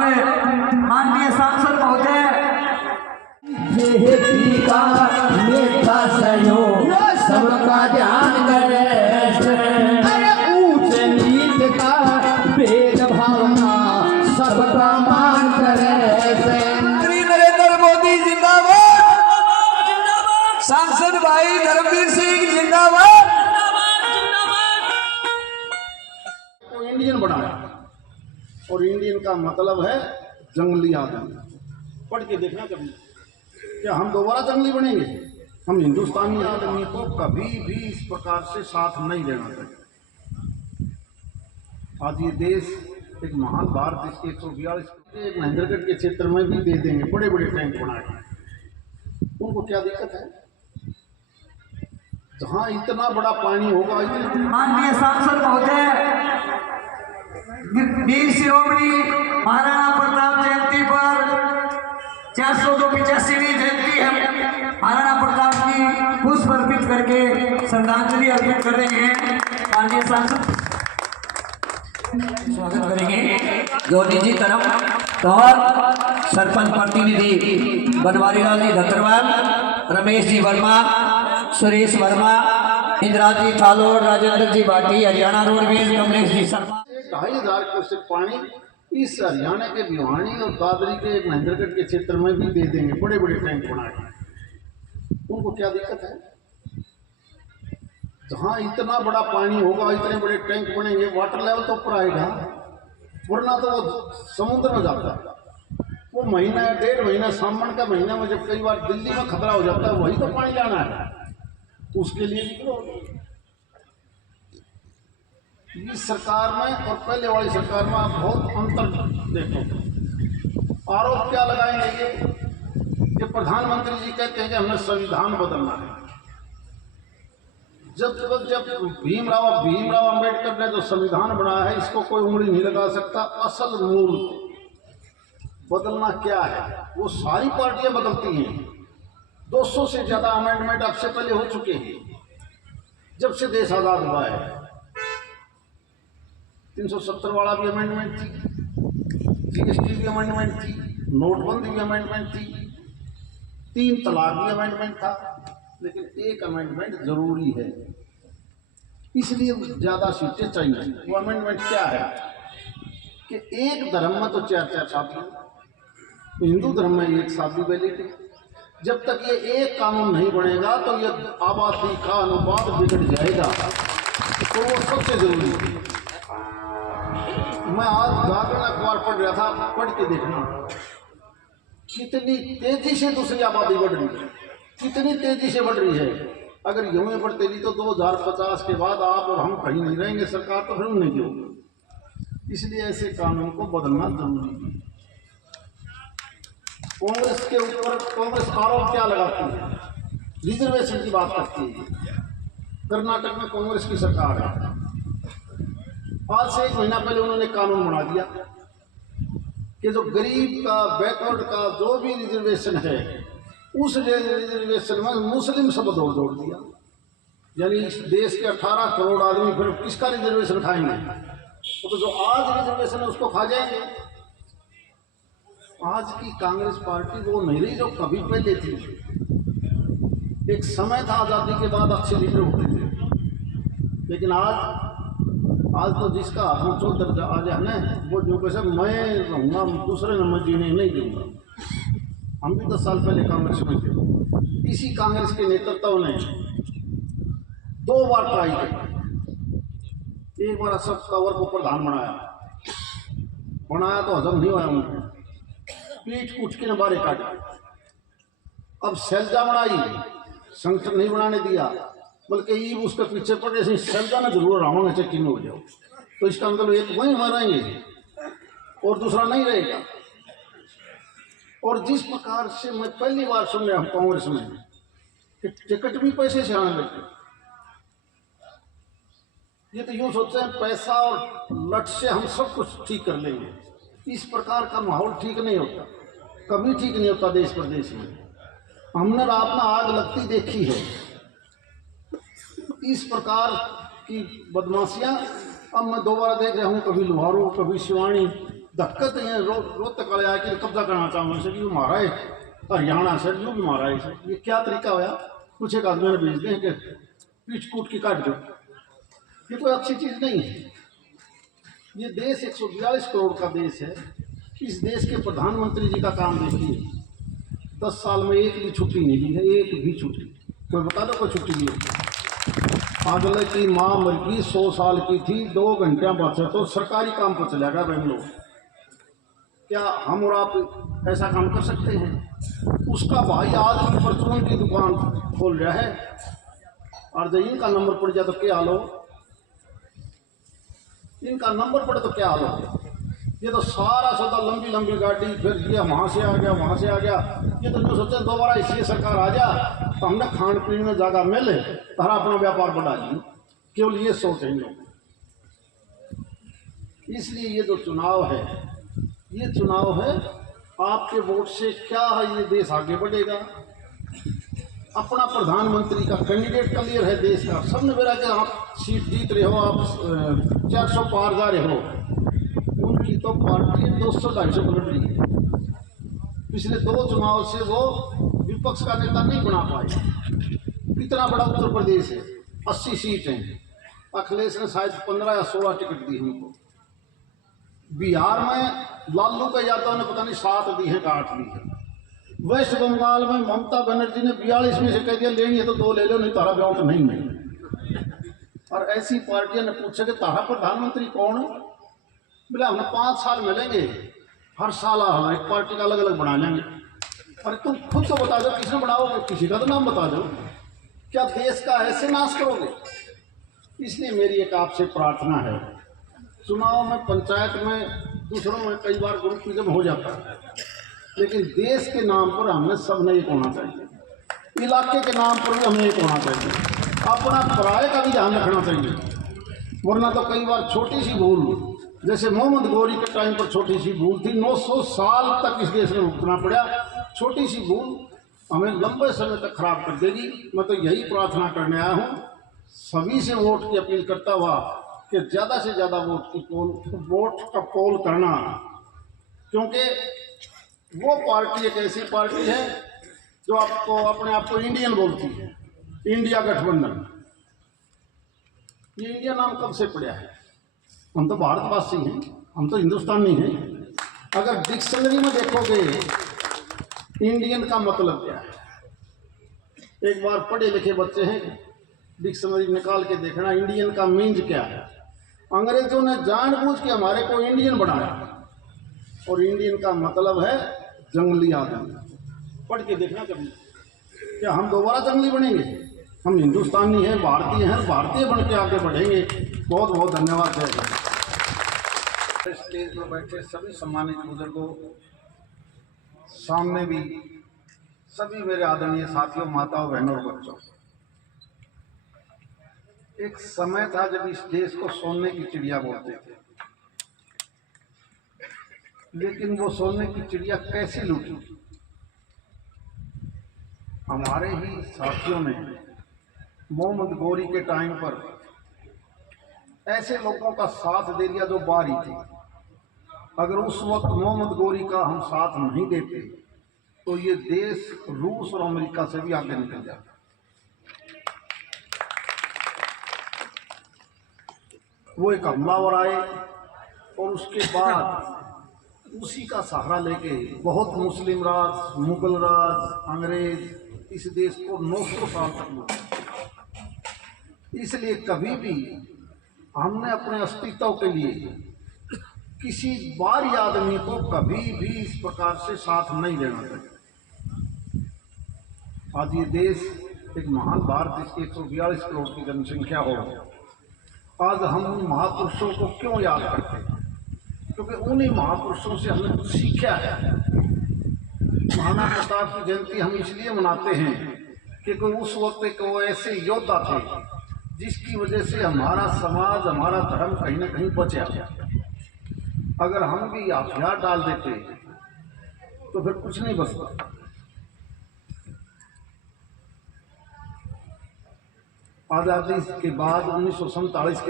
अब माननीय सांसद महोदय का मीठा सहयोग सबका ध्यान करे, ऊंच नीच का भेदभाव ना सबका मान करे। श्री नरेंद्र मोदी जिंदाबाद, सांसद भाई धर्मवीर सिंह जिंदाबाद। तो इंडियन बनाया, और इंडियन का मतलब है जंगली आदमी। पढ़ के देखना कभी, क्या हम दोबारा जंगली बनेंगे? हम हिंदुस्तानी आदमी को कभी भी इस प्रकार से साथ नहीं देना चाहिए। आज ये देश एक महान भारत, जिसके 142 एक महेंद्रगढ़ के क्षेत्र में भी दे देंगे बड़े बड़े टैंक बनाए, उनको क्या दिक्कत है? जहाँ इतना बड़ा पानी होगा, इतने माननीय सांसद महोदय वीर शिरोमणि महाराणा प्रताप जयंती पर 485वीं जयंती है, महाराणा प्रताप की पुष्प अर्पित करके श्रद्धांजलि अर्पित कर रहे हैं। माननीय सांसद स्वागत करेंगे जोनी जी तरफ, और सरपंच प्रतिनिधि बनवारी लाल जी धतरवाल, रमेश जी वर्मा, सुरेश वर्मा, इंद्राजी थालोर, राजेंद्र जी भाटी, हरियाणा रोडवेज, कमलेश जी शर्मा। 2500 क्यूसेक पानी इस हरियाणा के भिवानी और दादरी के महेंद्रगढ़ के क्षेत्र में भी दे देंगे बड़े बड़े टैंक बनाए, उनको क्या दिक्कत है? जहाँ इतना बड़ा पानी होगा, इतने बड़े टैंक बनेंगे, वाटर लेवल तो ऊपर आएगा, वरना तो वो समुद्र में जाता है। वो महीना 1.5 महीना, सावन का महीना में जब कई बार दिल्ली में खतरा हो जाता है, वही तो पानी लाना है, तो उसके लिए भी इस सरकार में और पहले वाली सरकार में आप बहुत अंतर देखो। आरोप क्या लगाएंगे ये प्रधानमंत्री जी कहते हैं कि हमें संविधान बदलना है। जब भीमराव अंबेडकर ने जो संविधान बनाया है, इसको कोई उंगली नहीं लगा सकता। असल मूल बदलना क्या है, वो सारी पार्टियां बदलती हैं। 200 से ज्यादा अमेंडमेंट अब से पहले हो चुके हैं जब से देश आजाद हुआ है। 370 वाला भी अमेंडमेंट थी, जीएसटी भी अमेंडमेंट थी, नोटबंदी भी अमेंडमेंट थी, 3 तलाक भी अमेंडमेंट था, लेकिन एक अमेंडमेंट जरूरी है, इसलिए ज़्यादा सीटें चाहिए। वो अमेंडमेंट क्या है कि एक धर्म में तो 4 शादी, हिंदू धर्म में 1 शादी वैलिड। जब तक ये एक कानून नहीं बनेगा तो ये आबादी का अनुपात बिगड़ जाएगा, तो वो सबसे जरूरी है। मैं आज जागरण अखबार पढ़ रहा था, पढ़ के देखना कितनी तेजी से दूसरी आबादी बढ़ रही है, कितनी तेजी से बढ़ रही है। अगर यूं ही बढ़ती रही तो 2050 के बाद आप और हम कहीं नहीं रहेंगे, सरकार तो फिर नहीं होगी। इसलिए ऐसे कानून को बदलना जरूरी है। कांग्रेस के ऊपर कांग्रेस आरोप क्या लगाती है? रिजर्वेशन की बात करती है। कर्नाटक में कांग्रेस की सरकार है, आज से 1 महीना पहले उन्होंने कानून बना दिया कि जो गरीब का, बैकवर्ड का जो भी रिजर्वेशन है, उस रिजर्वेशन में मुस्लिम शब्द जोड़ दिया। यानी इस देश के 18 करोड़ आदमी फिर किसका रिजर्वेशन खाएंगे? तो जो आज रिजर्वेशन है उसको खा जाएंगे। आज की कांग्रेस पार्टी वो नहीं रही जो कभी पहले थी। एक समय था आज़ादी के बाद अच्छे लीडर होते थे, लेकिन आज तो जिसका ऊंचो दर्जा आ जाए ना, वो जो कैसे मैं रहूँगा, दूसरे नंबर जीने नहीं दूंगा। हम भी 10 साल पहले कांग्रेस में थे। इसी कांग्रेस के नेतृत्व ने 2 बार ट्राई की। एक बार अशोक तंवर को प्रधान बनाया तो हजम नहीं हुआ, उनको पीठ कूट के बारे काटे। अब शैलजा बनाई, संगठन नहीं बनाने दिया, बल्कि ये उसके पीछे पड़े से शैलजा ने जरूर रावण से किन हो जाओ, तो इसका मतलब एक वहीं मरेंगे और दूसरा नहीं रहेगा। और जिस प्रकार से मैं पहली बार सुन रहा हूँ कांग्रेस में कि टिकट भी पैसे से आने लगे, ये तो यूं सोचते हैं पैसा और लट से हम सब कुछ ठीक कर लेंगे। इस प्रकार का माहौल ठीक नहीं होता, कभी ठीक नहीं होता देश प्रदेश में। हमने रात में आग लगती देखी है। इस प्रकार की बदमाशियां अब मैं दोबारा देख रहा हूँ, कभी लोहारू, कभी शिवानी, धक्कत है रोहतक वाले आके कब्जा करना चाहूँ सर यूँ मारा है हरियाणा सर यूँ भी मारा है सर ये क्या तरीका होया कुछ एक आदमी ने भेज दें कि पीट कूट के काट दो ये कोई अच्छी चीज़ नहीं है। ये देश 142 करोड़ का देश है। इस देश के प्रधानमंत्री जी का काम देखिए 10 साल में एक भी छुट्टी नहीं ली है, एक भी छुट्टी। कोई बता दो कोई छुट्टी ली अगले की माँ मर गई 100 साल की थी 2 घंटे बचे तो सरकारी काम पर चलेगा बेंगलोर। क्या हम और आप ऐसा काम कर सकते हैं? उसका भाई आज भी परचून की दुकान खोल रहा है और जब इनका नंबर पड़ जाए तो क्या हाल हो, इनका नंबर पड़े तो क्या हाल हो। ये तो सारा सौदा लंबी लंबी गाड़ी फिर ये वहाँ से आ गया वहाँ से आ गया। ये तो जो सोचे दोबारा इसलिए सरकार आ जा तो हमने खान पीने में जगह मिले तारा अपना व्यापार बढ़ा ली, केवल ये सोच है लोग। इसलिए ये जो चुनाव है ये चुनाव है आपके वोट से क्या है ये देश आगे बढ़ेगा। अपना प्रधानमंत्री का कैंडिडेट क्लियर है देश का, सबने मेरा कि आप सीट जीत रहे हो, आप 400 पार जा रहे हो। उनकी तो पार्टी 200-250 को लड़ रही है। पिछले 2 चुनाव से वो विपक्ष का नेता नहीं बना पाए। इतना बड़ा उत्तर प्रदेश है, 80 सीट हैं। अखिलेश ने शायद 15 या 16 टिकट दी हमको। बिहार में लालू का यादव ने पता नहीं 7 दी है का 8 दी है। वेस्ट बंगाल में ममता बनर्जी ने 42 में से कह दिया लेंगे तो 2 ले लो नहीं तारा ब्याह तो नहीं है। और ऐसी पार्टियां ने पूछा कि तारा प्रधानमंत्री कौन है, बोले हमें 5 साल मिलेंगे, हर साल हम एक पार्टी का अलग अलग बना लेंगे। अरे तुम खुद तो बता दो किसने बनाओगे, किसी का तो नाम बता दो। क्या देश का ऐसे नाश करोगे? इसलिए मेरी एक आपसे प्रार्थना है, चुनाव में पंचायत में दूसरों में कई बार ग्रुपिज्म हो जाता है, लेकिन देश के नाम पर हमें सब नहीं होना चाहिए, इलाके के नाम पर भी हमें एक होना चाहिए, अपना पराये का भी ध्यान रखना चाहिए। वरना तो कई बार छोटी सी भूल, जैसे मोहम्मद गौरी के टाइम पर छोटी सी भूल थी, 900 साल तक इस देश में भुगतना पड़ा। छोटी सी भूल हमें लंबे समय तक खराब कर देगी। मैं तो यही प्रार्थना करने आया हूँ, सभी से वोट की अपील करता हुआ कि ज़्यादा से ज़्यादा वोट का पोल करना, क्योंकि वो पार्टी एक ऐसी पार्टी है जो आपको अपने आप को इंडियन बोलती है। इंडिया गठबंधन, ये इंडिया नाम कब से पड़ा है? हम तो भारतवासी हैं, हम तो हिंदुस्तानी हैं। अगर डिक्शनरी में देखोगे इंडियन का मतलब क्या है, एक बार पढ़े लिखे बच्चे हैं डिक्शनरी निकाल के देखना इंडियन का मीन्स क्या है। अंग्रेजों ने जानबूझ के हमारे को इंडियन बनाया, और इंडियन का मतलब है जंगली आदमी। पढ़ के देखना कभी, क्या हम दोबारा जंगली बनेंगे? हम हिंदुस्तानी हैं, भारतीय हैं, भारतीय बन के आगे बढ़ेंगे। बहुत बहुत धन्यवाद। स्टेज पर बैठे सभी सम्मानित बुजुर्गों, सामने भी सभी मेरे आदरणीय साथियों, माताओं, बहनों और बच्चों, एक समय था जब इस देश को सोने की चिड़िया बोलते थे, लेकिन वो सोने की चिड़िया कैसी लूटी? हमारे ही साथियों ने मोहम्मद गौरी के टाइम पर ऐसे लोगों का साथ दे दिया जो बाहरी थे। अगर उस वक्त मोहम्मद गौरी का हम साथ नहीं देते तो ये देश रूस और अमेरिका से भी आगे निकल जाता। वो एक हमलावर आए और उसके बाद उसी का सहारा लेके बहुत मुस्लिम राज, मुगल राज, अंग्रेज इस देश को 900 साल तक लूटा। इसलिए कभी भी हमने अपने अस्तित्व के लिए किसी बाहरी आदमी को कभी भी इस प्रकार से साथ नहीं देना चाहिए। आज ये देश एक महान भारत, इसकी 142 करोड़ की जनसंख्या हो, आज हम उन महापुरुषों को क्यों याद करते हैं? क्योंकि उन्हीं महापुरुषों से हमने कुछ सीखा है। महाराणा प्रताप की जयंती हम इसलिए मनाते हैं क्योंकि उस वक्त एक वो ऐसे योद्धा थे जिसकी वजह से हमारा समाज, हमारा धर्म कहीं ना कहीं बचा। अगर हम भी हथियार डाल देते तो फिर कुछ नहीं बचता। आज़ादी के बाद 1947 के